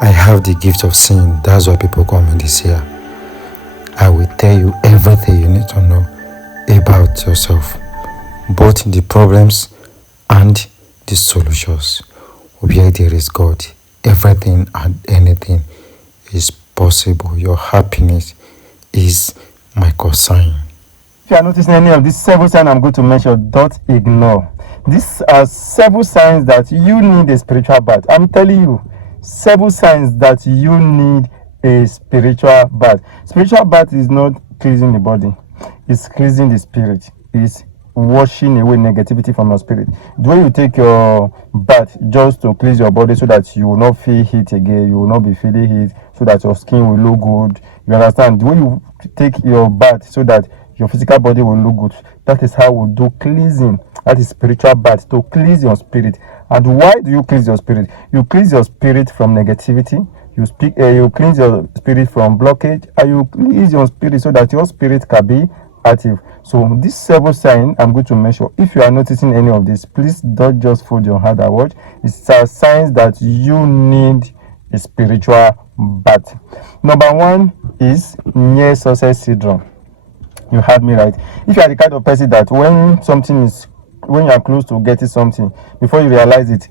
I have the gift of seeing. That's why people call me this year. I will tell you everything you need to know about yourself, both the problems and the solutions. Where there is God, everything and anything is possible. Your happiness is my concern. If you are noticing any of these several signs I'm going to mention, don't ignore. These are several signs that you need a spiritual bath. I'm telling you, several signs that you need a spiritual bath. Spiritual bath is not cleansing the body, it's cleansing the spirit. It's washing away negativity from your spirit. The way you take your bath just to cleanse your body so that you will not feel heat again, you will not be feeling heat, so that your skin will look good. You understand? The way you take your bath so that your physical body will look good. That is how we do cleansing. That is spiritual bath, to cleanse your spirit. And why do you cleanse your spirit? You cleanse your spirit from negativity. You cleanse your spirit from blockage, and you cleanse your spirit so that your spirit can be active. So these several signs I'm going to mention. If you are noticing any of this, please don't just fold your hand and watch. It's signs that you need a spiritual bath. Number one is near success syndrome. You heard me right. If you are the kind of person that when you are close to getting something, before you realize it,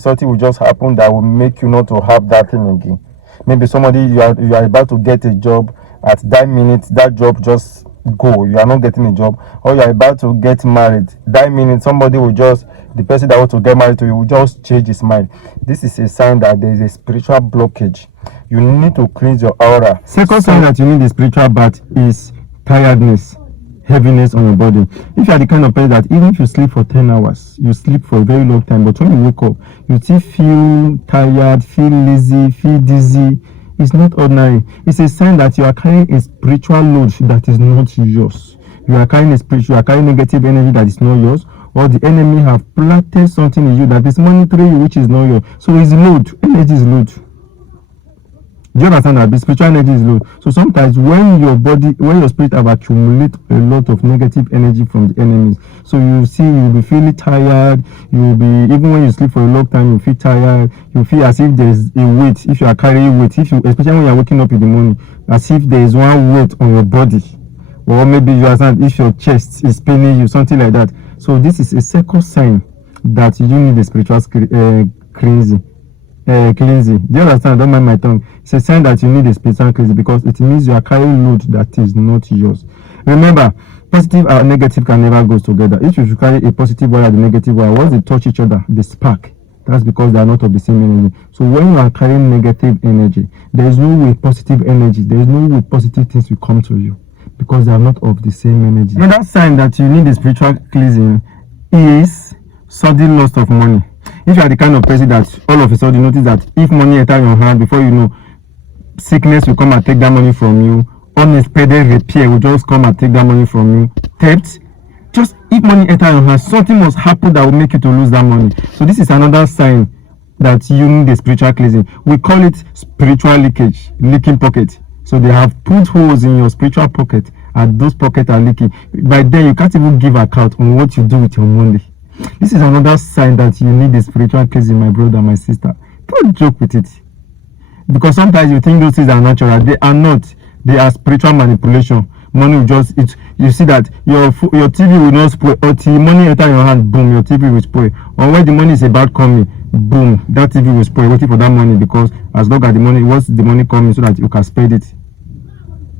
something will just happen that will make you not to have that thing again. Maybe you are about to get a job, at that minute that job just go, you are not getting a job. Or you are about to get married, that minute the person that wants to get married to you will just change his mind. This is a sign that there is a spiritual blockage. You need to cleanse your aura. Second sign that you need a spiritual bath is tiredness, heaviness on your body. If you are the kind of person that even if you sleep for 10 hours, you sleep for a very long time, but when you wake up, you still feel tired, feel lazy, feel dizzy, it's not ordinary. It's a sign that you are carrying a spiritual load that is not yours. You are carrying negative energy that is not yours, or the enemy have planted something in you that is monitoring you, which is not yours. So it's load. Energy is load. Do you understand that? The spiritual energy is low. So sometimes when your spirit have accumulated a lot of negative energy from the enemies, so you'll be feeling tired, even when you sleep for a long time, you feel tired, you feel as if there's a weight, if you are carrying weight, especially when you're waking up in the morning, as if there is one weight on your body, or maybe you understand if your chest is paining you, something like that. So this is a second sign that you need a spiritual cleansing. Cleansing. Do you understand? Don't mind my tongue. It's a sign that you need a spiritual cleansing because it means you are carrying load that is not yours. Remember, positive and negative can never go together. If you should carry a positive wire and a negative wire, once they touch each other, they spark. That's because they are not of the same energy. So when you are carrying negative energy, there is no way positive energy, there is no way positive things will come to you because they are not of the same energy. Another sign that you need a spiritual cleansing is sudden loss of money. If you are the kind of person that all of a sudden notice that if money enter your hand, before you know, sickness will come and take that money from you, unexpected repair will just come and take that money from you, theft, just if money enter your hand, something must happen that will make you to lose that money. So this is another sign that you need a spiritual cleansing. We call it spiritual leakage, leaking pocket. So they have put holes in your spiritual pocket and those pockets are leaking. By then you can't even give account on what you do with your money. This is another sign that you need a spiritual cleansing, my brother, my sister. Don't joke with it. Because sometimes you think those things are natural. They are not. They are spiritual manipulation. Money will you see that your TV will not spoil. Until money enter your hand, boom, your TV will spoil. Or when the money is about coming, boom, that TV will spoil, waiting for that money because as long as once the money coming so that you can spend it.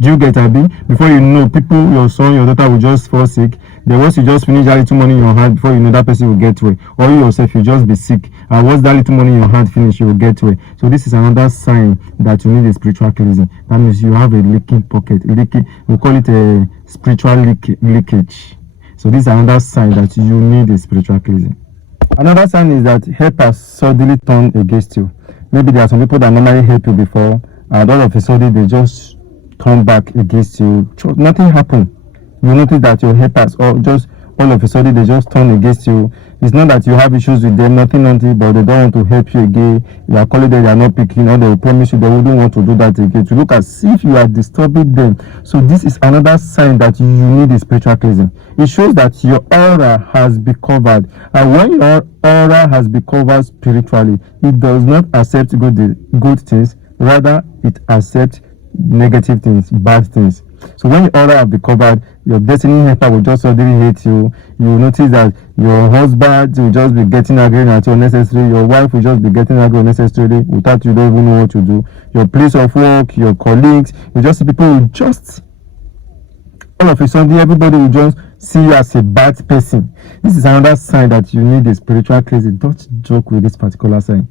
Do you get Abi? Before you know, your son, your daughter will just fall sick. Then once you just finish that little money in your hand, before you know that person will get well. Or you yourself, you just be sick. And once that little money in your hand finish, you will get well. So this is another sign that you need a spiritual cleansing. That means you have a leaking pocket. We call it a spiritual leakage. So this is another sign that you need a spiritual cleansing. Another sign is that help has suddenly turned against you. Maybe there are some people that normally help you before, and all of a sudden they just turn back against you. Nothing happened. You notice that your helpers or all of a sudden they just turn against you. It's not that you have issues with them, nothing, but they don't want to help you again. You are calling them, they are not picking, or they will promise you they wouldn't want to do that again. To look as if you are disturbing them. So this is another sign that you need a spiritual cleansing. It shows that your aura has been covered. And when your aura has been covered spiritually, it does not accept good things, rather it accepts negative things, bad things. So when your aura have been covered, your destiny helper will just suddenly hate you. You will notice that your husband will just be getting angry at you unnecessarily. Your wife will just be getting angry unnecessarily without you don't even know what to do. Your place of work, your colleagues, you just see people will just, all of a sudden, everybody will just see you as a bad person. This is another sign that you need a spiritual cleansing. Don't joke with this particular sign.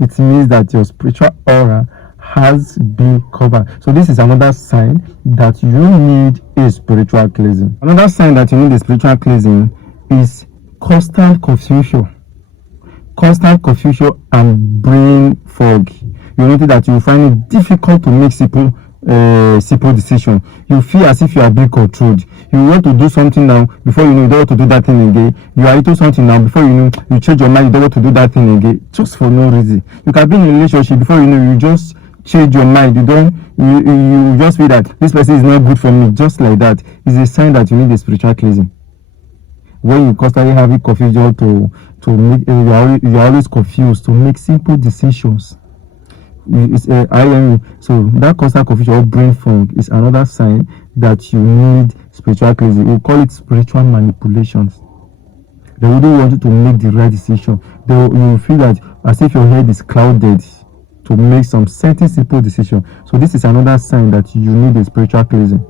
It means that your spiritual aura has been covered. So this is another sign that you need a spiritual cleansing. Another sign that you need a spiritual cleansing is constant confusion. Constant confusion and brain fog. You notice that you find it difficult to make simple decision. You feel as if you are being controlled. You want to do something now, before you know you don't want to do that thing again. You are into something now, before you know you change your mind, you don't want to do that thing again, just for no reason. You can be in a relationship, before you know you just change your mind. You just feel that this person is not good for me, just like that. Is a sign that you need a spiritual cleansing. When you constantly have confusion to make, you are always confused to make simple decisions. So that constant confusion or brain fog is another sign that you need spiritual cleansing. We call it spiritual manipulations. They wouldn't want you to make the right decision. You feel that as if your head is clouded to make some certain simple decision. So this is another sign that you need a spiritual cleansing.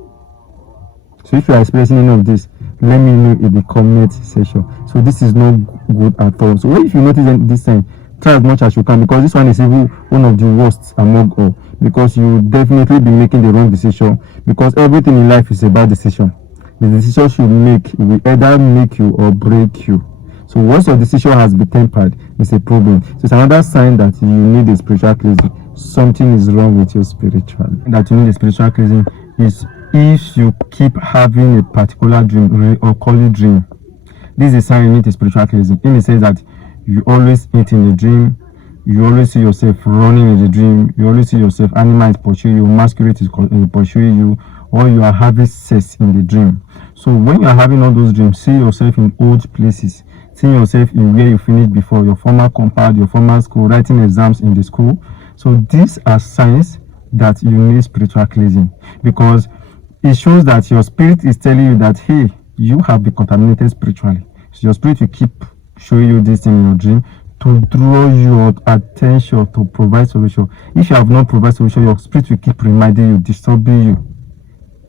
So if you are experiencing any of this, let me know in the comment section. So this is not good at all. So if you notice this sign, try as much as you can, because this one is even one of the worst among all, because you will definitely be making the wrong decision, because everything in life is about decision. The decision you make will either make you or break you. So once your decision has been tempered, it's a problem. So it's another sign that you need a spiritual cleansing. Something is wrong with you spiritually. That you need a spiritual cleansing is if you keep having a particular dream or recurring dream. This is a sign you need a spiritual cleansing. In the sense that you always eat in the dream, you always see yourself running in the dream, you always see yourself animals pursuing you, masquerade is pursuing you, or you are having sex in the dream. So when you are having all those dreams, see yourself in old places, see yourself in where you finished before, your former compound, your former school, writing exams in the school. So these are signs that you need spiritual cleansing, because it shows that your spirit is telling you that, hey, you have been contaminated spiritually. So your spirit will keep showing you this in your dream to draw your attention, to provide solution. If you have not provided solution, your spirit will keep reminding you, disturbing you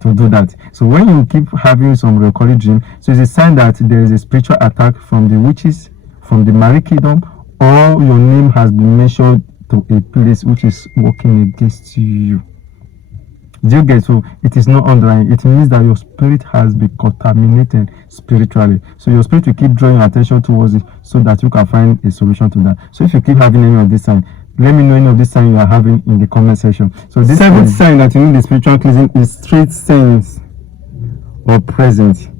to do that. So when you keep having some recurring dream, so it's a sign that there is a spiritual attack from the witches, from the Marie Kingdom, or your name has been mentioned to a place which is working against you. Do you get? So it is not underlying. It means that your spirit has been contaminated spiritually. So your spirit will keep drawing your attention towards it, so that you can find a solution to that. So if you keep having any of this sign, let me know any of this sign you are having in the comment section. So this seventh sign that you need the spiritual cleansing is strange sense or present.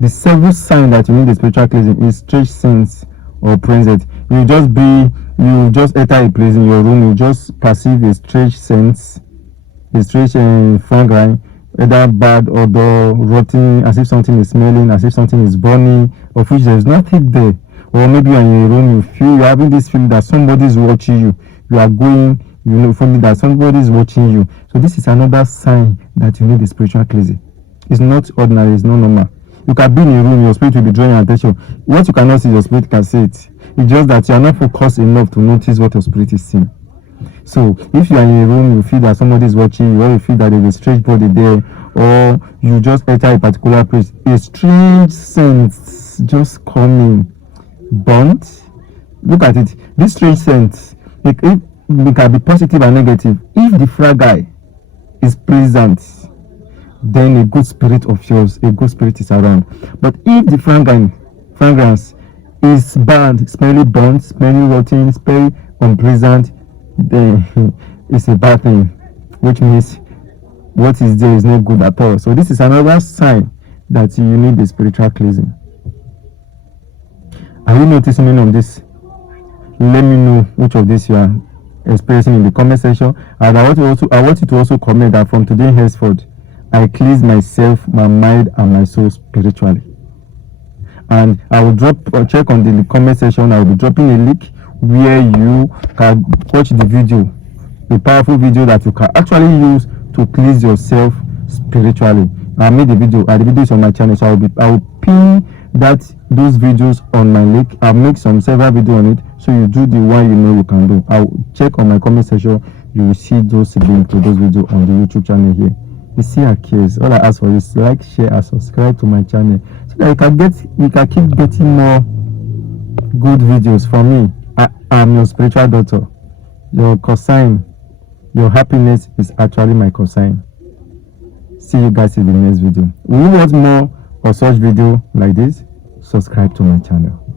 The seventh sign that you need the spiritual cleansing is strange sense or present. You just enter a place in your room, you just perceive a strange sense, a strange fungi, either bad odor, rotting, as if something is smelling, as if something is burning, of which there is nothing there. Or maybe you're in your room, you're having this feeling that somebody is watching you. You are going, feeling that somebody is watching you. So this is another sign that you need a spiritual cleansing. It's not ordinary, it's not normal. You can be in a room, your spirit will be drawing your attention. What you cannot see, your spirit can see it. It's just that you are not focused enough to notice what your spirit is seeing. So if you are in a room, you feel that somebody is watching you, or you feel that there is a strange body there, or you just enter a particular place, a strange sense just coming, burnt. Look at it. This strange sense, it can be positive and negative. If the fragile is present, then a good spirit of yours, a good spirit is around. But if the fragrance is bad, smelling burnt, smelling rotten, smelling unpleasant, then it's a bad thing, which means what is there is not good at all. So this is another sign that you need the spiritual cleansing. Are you noticing any of this? Let me know which of this you are experiencing in the comment section. And I want you to also comment that from today henceforth, I cleanse myself, my mind, and my soul spiritually. And I will check on the comment section. I will be dropping a link where you can watch the video, a powerful video that you can actually use to cleanse yourself spiritually. I made the video, the video is on my channel, so I will pin those videos on my link. I'll make several videos on it, so you do the one you know you can do. I'll check on my comment section. You will see those links to those videos on the YouTube channel here. You see our case. All I ask for is like, share, and subscribe to my channel so that you can keep getting more good videos from me. I'm your spiritual doctor. Your consign, your happiness is actually my consign. See you guys in the next video. If you want more of such video like this, subscribe to my channel.